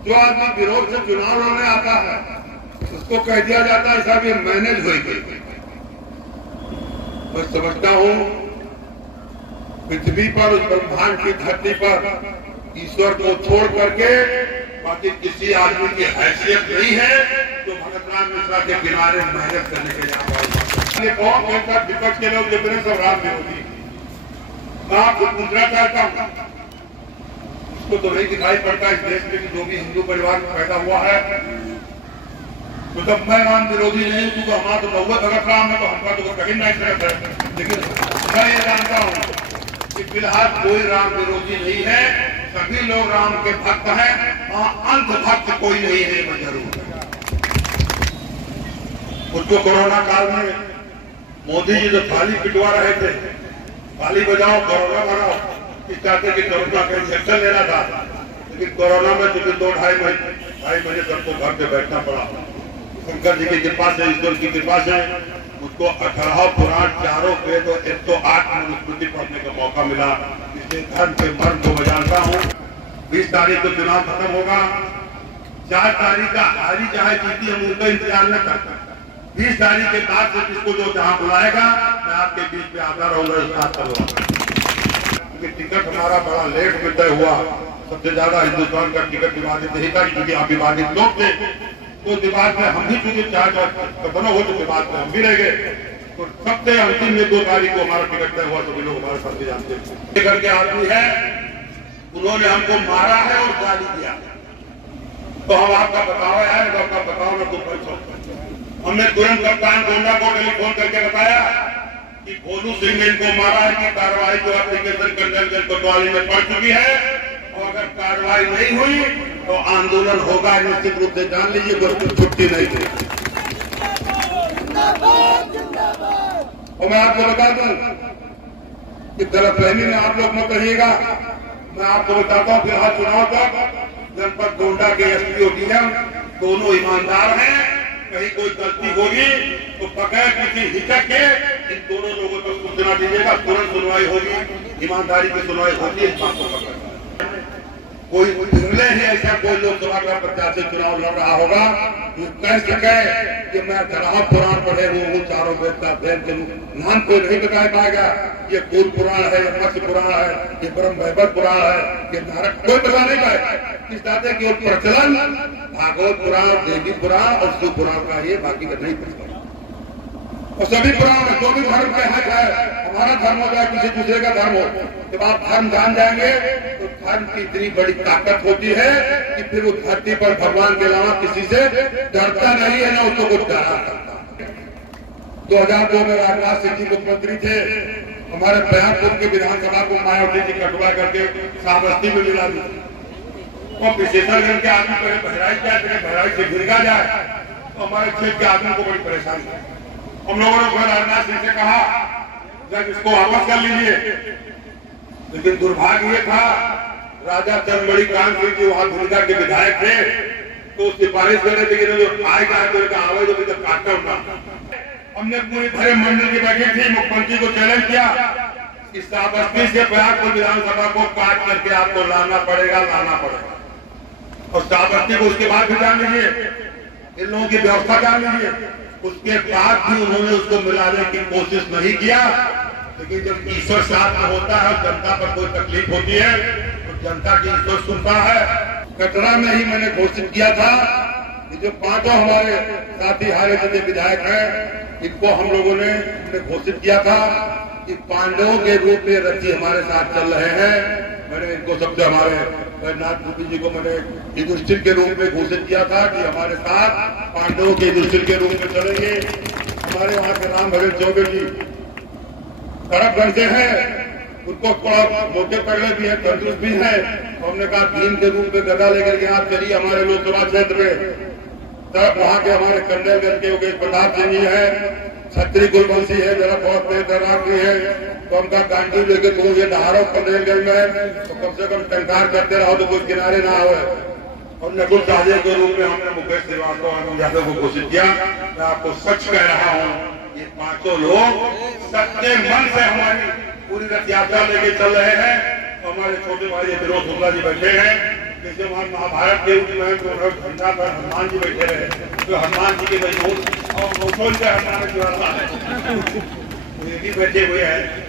जो आदमी विरोध से चुनाव लड़ने आता है उसको कह दिया जाता है साहब ये मैनेज होगी। मैं समझता हूं पृथ्वी पर, उस ब्रह्मांड की धरती पर ईश्वर को छोड़ करके बाकी किसी आदमी की हैसियत नहीं है जो भगत राम मिश्रा के किनारे मेहनत करने के लिए कौन कैसा विपक्ष के लोग जितने सब राम विरोधी। मैं आपको पूछना चाहता हूं, उसको तो नहीं दिखाई पड़ता इस देश में कि जो भी हिंदू परिवार में पैदा हुआ है तो जब मैं राम विरोधी नहीं हूं तो हमारा तो नौबत भगत राम है तो हमका तो कहीं नहीं सकता है। लेकिन मैं ये जानता हूं कि फिलहाल कोई राम विरोधी नहीं है, सभी लोग राम के भक्त हैं। अंध भक्त कोई नहीं है, मैं जरूर उसको कोरोना काल में मोदी जी जो थाली पिटवा रहे थे, थाली बजाओ कोरोना बनाओ, इस चाहते कि कोरोना का इंजेक्शन लेना था, लेकिन कोरोना में चूंकि 2-2.5 महीने सबको घर पे बैठना पड़ा। शंकर जी की कृपा से, ईश्वर की कृपा से मुझको 18 पुराण, 4 वेद और 108 मनुस्मृति पढ़ने का मौका मिला। इसलिए धर्म के मर्म को मैं जानता हूँ। 20 तारीख को चुनाव खत्म होगा, 4 तारीख का हारी चाहे जीती हम उनका इंतजार न करते। 20 तारीख के बाद से जिसको जो जहां बुलाएगा मैं आपके बीच में आता रहूंगा, स्टार्ट करूंगा। क्योंकि टिकट हमारा बड़ा लेट में तय हुआ। सबसे ज्यादा हिंदुस्तान का टिकट विवादित नहीं था क्योंकि आप विवादित लोग थे, तो विवाद में हम भी चूंकि 4 खत्म हो तो विवाद में हम भी रह गए। तो सबसे अंतिम में 2 तारीख को हमारा टिकट तय हुआ। सभी लोग हमारे साथ भी जानते हैं। करके आदमी है, उन्होंने हमको मारा है और गाली दिया, तो हम आपका बताओ यार, आपका बताओ ना तुम बैठो। हमने तुरंत कप्तान गोंडा को टेलीफोन करके बताया कि भोलू सिंह ने इनको मारा है कि कार्रवाई जो एप्लीकेशन कंडल कोतवाली में पड़ चुकी है, और अगर कार्रवाई नहीं हुई तो आंदोलन होगा। निश्चित रूप से जान लीजिए, कोई छुट्टी नहीं थी। और मैं आपको बता दूं कि गलतफहमी में आप लोग मत रहिएगा। मैं आपको बताता हूं फिलहाल चुनाव तक जनपद गोंडा के एसपी और डीएम दोनों ईमानदार हैं। कहीं कोई गलती होगी तो बगैर किसी हिचक के इन दोनों लोगों को सूचना दीजिएगा, तुरंत सुनवाई होगी, ईमानदारी की सुनवाई होगी। इस बात को पकड़ कोई पहले ही ऐसा कोई लोकसभा का प्रत्याशी चुनाव लड़ रहा होगा तो कह सके कि मैं 18 पुराण पढ़े हूँ, 4 वेद का अध्ययन के नाम कोई नहीं बता पाएगा। ये कूल पुराण है, ये मत्स्य पुराण है, ये ब्रह्म वैवर्त पुराण है, ये नारद, कोई बता नहीं पाएगा। इस दाते की प्रचलन भागवत पुराण, देवी पुराण और शिव पुराण का ये, बाकी का नहीं पता। और सभी पुराण में जो भी धर्म के हक है, हमारा धर्म हो जाए किसी दूसरे का धर्म हो, जब आप धर्म जान जाएंगे तो धर्म की इतनी बड़ी ताकत होती है कि फिर उस धरती पर भगवान के अलावा किसी से डरता नहीं है, ना उसको कुछ डरा सकता। 2002 में राजनाथ सिंह जी मुख्यमंत्री थे, हमारे बयानपुर की विधानसभा को मायावती जी कटवा करके श्रावस्ती में मिला दी। और विशेषणगंज के आदमी पहले बहराइच जाए, फिर बहराइच से गिरगा जाए, तो हमारे क्षेत्र के आदमी को बड़ी परेशानी है। हम लोगों ने राजनाथ सिंह से कहा जब इसको वापस कर लीजिए, लेकिन दुर्भाग्य ये था राजा चंद्रमणि कांत सिंह जी वहां धुलिका के विधायक थे, तो सिफारिश कर रहे थे कि जो आएगा तो आवे जो तो काटना होगा। हमने पूरी भरे मंडल की बैठक थी, मुख्यमंत्री को चैलेंज किया कि श्रावस्ती से प्रयागपुर विधानसभा को काट करके आपको लाना पड़ेगा। और श्रावस्ती को उसके बाद भी जान लीजिए, इन लोगों की व्यवस्था जान लीजिए, उसके बाद भी उन्होंने उसको मिलाने की कोशिश नहीं किया। लेकिन जब ईश्वर साथ में होता है, जनता पर कोई तकलीफ होती है तो जनता की ईश्वर सुनता है। कटरा में ही मैंने घोषित किया था कि जो 5 हमारे साथी हारे जितने विधायक हैं, इनको हम लोगों ने घोषित किया था कि पांडवों के रूप में रथी हमारे साथ चल रहे हैं। मैंने इनको सबसे हमारे नाथ गोपी जी को मैंने युधिष्ठिर के रूप में घोषित किया था कि हमारे साथ पांडवों के युधिष्ठिर के रूप में चलेंगे। हमारे वहां के राम भगत चौबे जी सड़क से हैं, उनको थोड़ा मोटे तगड़े भी है, तंदुरुस्त भी है। तो हमने कहा भीम के रूप में गदा लेकर के आप चलिए हमारे लोकसभा क्षेत्र में। तब वहां के हमारे कंडेलगंज के योगेश प्रताप सिंह जी है, छत्री गुलवंशी है, जरा बहुत तेज तैराकी है, तो उनका गांधी लेके तुम ये नहारो कंडेलगंज में तो कम से कम टंकार करते रहो तो कोई किनारे ना हो। और नकुल साहब के रूप में हमने मुकेश श्रीवास्तव और यादव को घोषित किया। मैं आपको सच कह रहा हूँ, ये 5 लोग सच्चे मन से हमारी पूरी रथ यात्रा लेके चल रहे हैं। तो हमारे छोटे भाई विनोद शुक्ला जी बैठे हैं, जैसे वहाँ महाभारत के युग में तो झंडा पर हनुमान जी बैठे रहे, तो हनुमान जी के बैठे और नौसों से हनुमान जुड़ा है, ये भी बैठे हुए हैं।